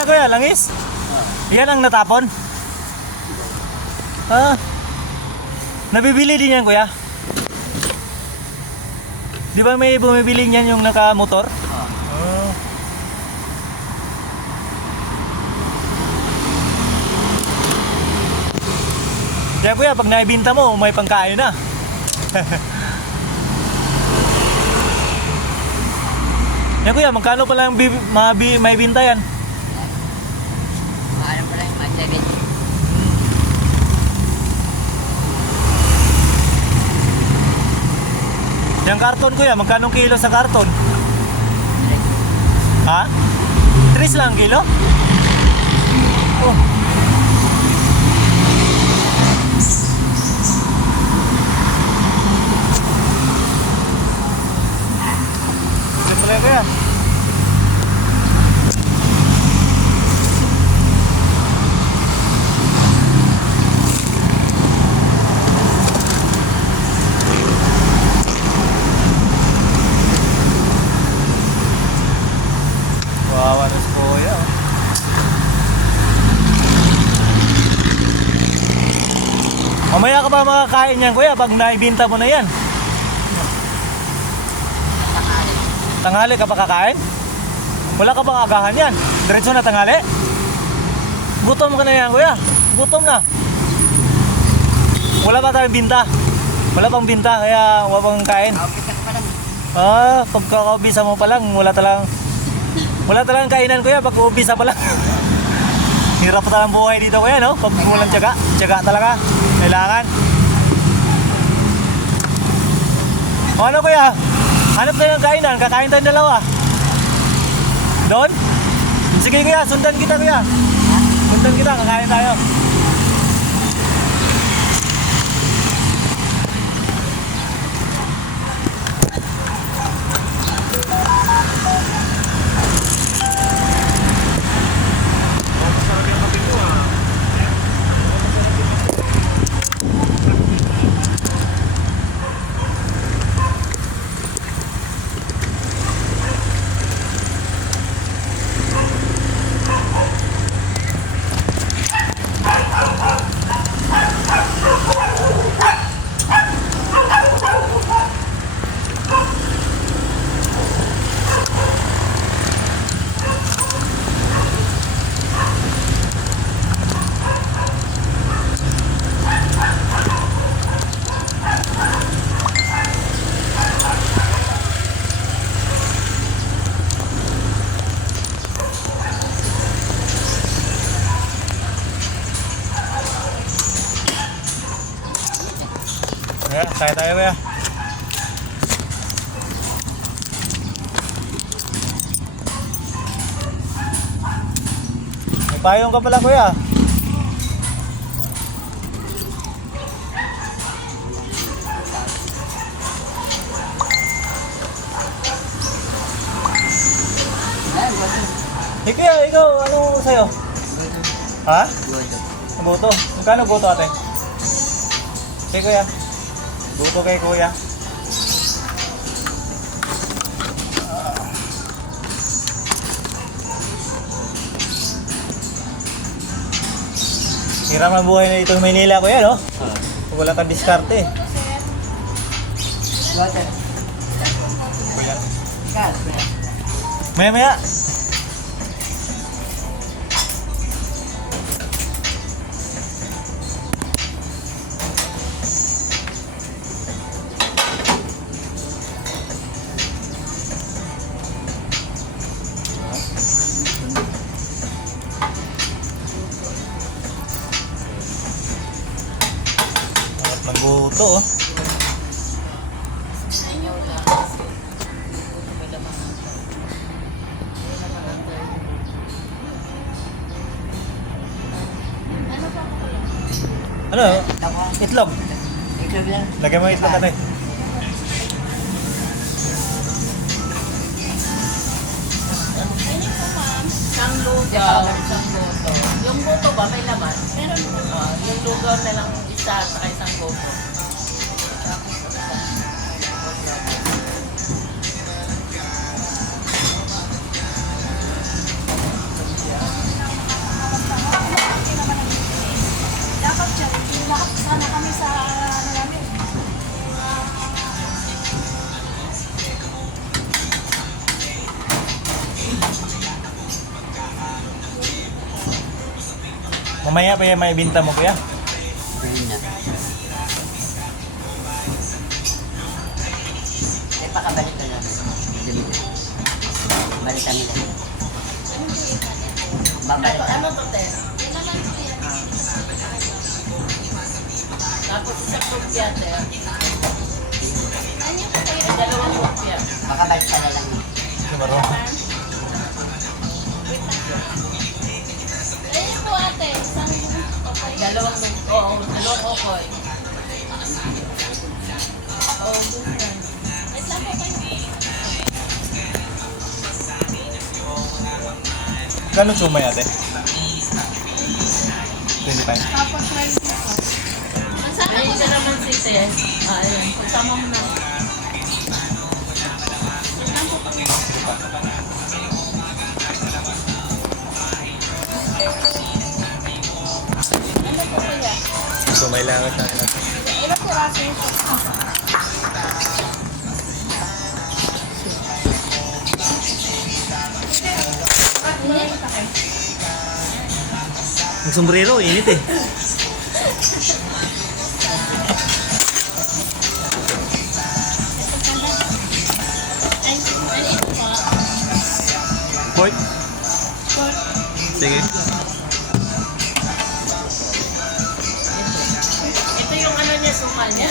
yan kuya, langis? Yan ang natapon? Ah, nabibili din yan kuya? Di ba may bumibili niyan yung naka-motor? Oh. Kaya kuya, pag naibinta mo, may pangkain na. Yan kuya, magkano pala yung may binta yan? Ano pala yung matyarin? Yung karton kuya, magkano kilo sa karton? Ha? 3 lang kilo? Oh. Simple kuya. Wawa na si kuya. Mamaya ka pa makakain yan kuya pag naibinta mo na yan. Tanghali. Tanghali ka pa kakain? Wala ka bang agahan yan? Diretso na tanghali? Gutom ka na yan kuya. Gutom na. Wala pa tayong binta. Wala pang binta kaya wala pang kain. Kaupitan pa lang. Ah, pagkakaubisa mo pa lang, wala talagang kainan kuya pag uubisa pa lang. Hirap pa talagang buhay dito kuya, no? Pag walang tiyaga, tiyaga talaga. Kailangan. O ano kuya? Hanap tayo ng kainan, kakain tayong dalawa. Doon? Sige kuya, sundan kita kuya. Sundan kita, kakain tayo. Ayan, kaya tayo kuya. May payong ka pala kuya. Eh kuya, ikaw, ano sa'yo? Ha? Buto. Magkano buto ate? Okay kuya. Buto kay kuya. Hirap ang buhay na itong Maynila kuya, no? Wala kang diskarte. Water. Kuya. Gas. Maya maya. Nagbuto oh. Ano? Itlog. Itlog lang. Lagyan mo itlog ate. Isang lugaw, isang goto. Yung goto ba may laman? Meron po. Yung lugaw na lang isa sa isang goto. Mamaya pa yung may binta mo kuya. Ayun na. Eh, pakabalik ka lang. Balikan nila. Babalik ka. Ano to, te? Tapos isang kopya, te. Dalawang kopya. Pakabalik ka na lang. Numero. Ayun po ate, isang okay. Dalawang okoy. Oh, good one. Wait lang po kayo. Kano sumay ate? 25. Tapos rice po. Magsama Ayun po ka naman si Tess. Ayun. Kasama mo na. ano po kuya? Sumay lang sa akin ate. Ilang piraso yung Ang sombrero, init eh. Ay, ito po. Pork? Pork. Sige. Ito yung ano niya, suka niya.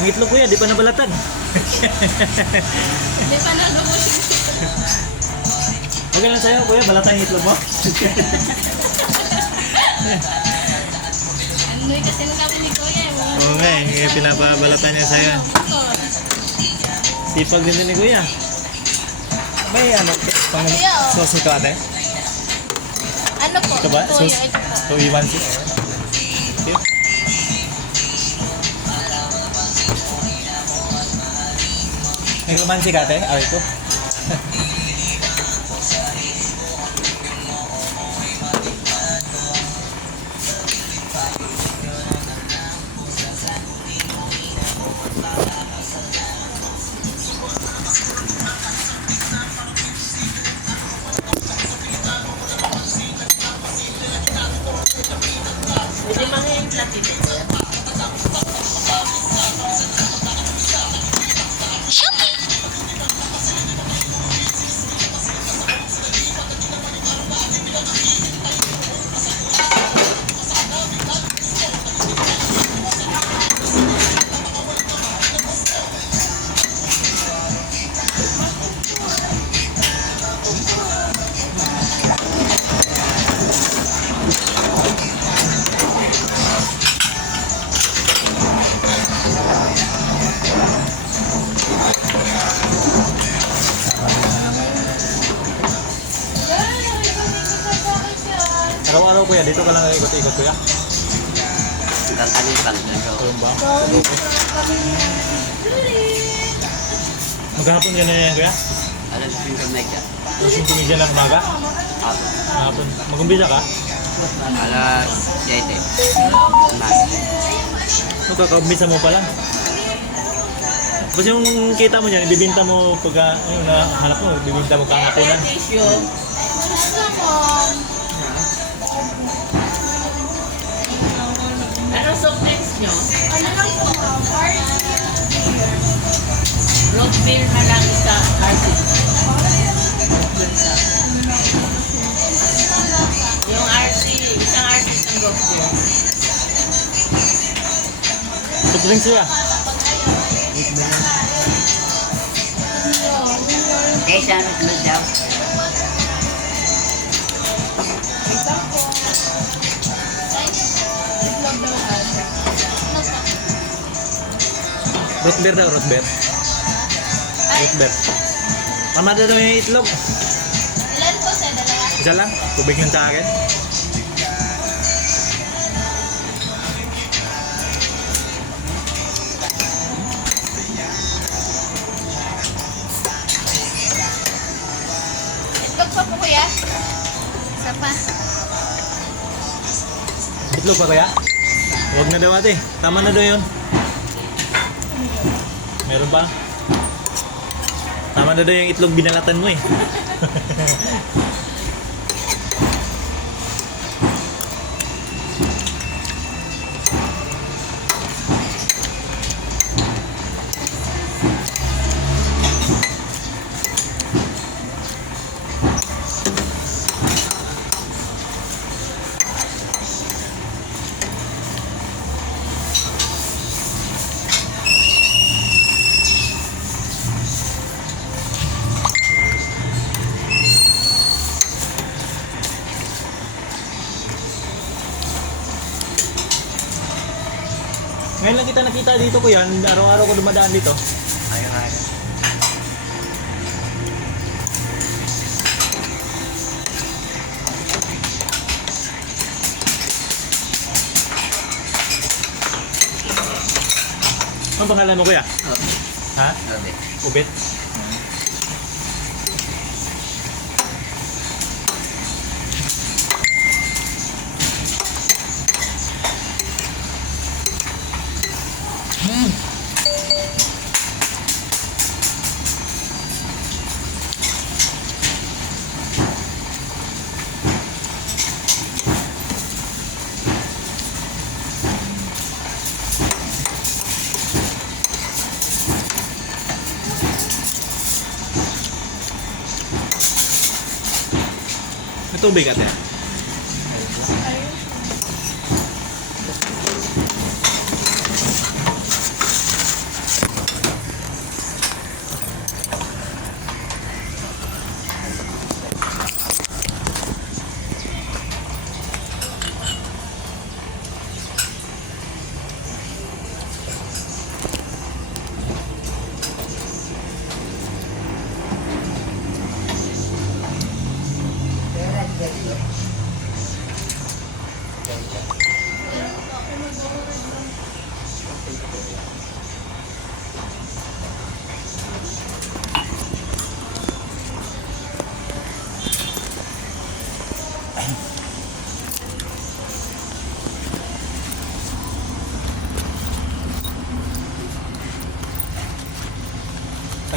Ang itlog kuya, di pa nabalatan. Hindi pa nalubos. Okay lang sa'yo kuya, balatan yung itlog mo. Ano yung kasi kami ni kuya. Oo nga eh, pinapabalatan niya sa'yo. Sipag din ni kuya. May ano, pang Kuya, oh. sauce ito ate? Ano po? Ito ba? Kuya, Sauce? ito po. 216. Okay. May kumansi ka ate? Ah, ito. Pwede mga yung platin. Araw-araw kuya, dito ka lang ikot-ikot kuya. Hanggang kalipang. Tulong ba? Maghapon ka na yan kuya? Alas 5 mega. Alas 5 media ng umaga? Apo. Maghapon. Mag-umpisa ka? Alas 7. Mas. No, kakaumpisa mo pa lang. Tapos yung kita mo dyan, ibibinta mo pagka, ano na hanap mo, ibibinta mo kahaponan. Tissue. Anong soft drinks nyo? Ano lang po? Root beer na lang isa. RC. Yung RC, isang RC, isang root beer. Soft drinks kuya. Eh, siya nag-load daw. Root beer daw, root beer. Root beer. Tama na daw yung itlog. Ilan po sa dalawa? Isa lang, tubig lang sa akin. Itlog pa po kuya? Isa pa. Itlog pa kuya? Huwag na daw ate. Tama na daw yun. Meron ba? Tama na daw yung itlog binalatan mo eh. Ngayon lang kita nakita dito ko yan. Araw-araw ko dumadaan dito. Ayun nga. Ano pangalan mo kuya? Ha? Sabi. Ubit? May tubig ate.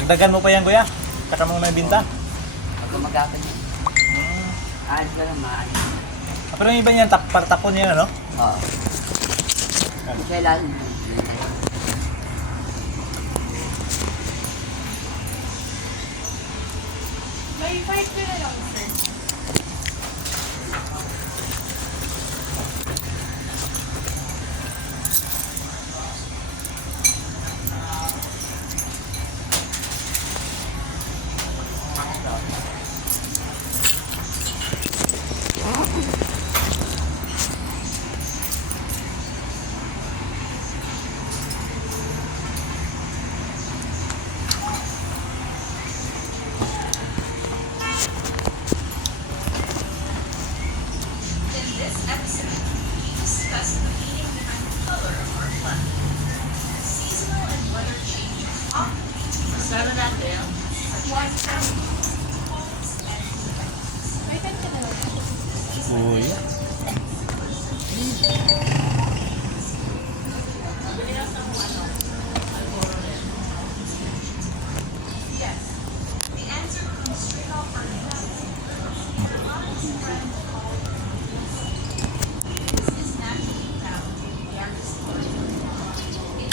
Dagdagan mo pa yan kuya. Saka mo may binta. Pag gumagapin niya. Ayos ka lang, maayos. Pero yung iba niyan, partapon yan ano? Oo. Kailan? May 5 na lang, sir. Sana natin. May 10 na lang. Uy.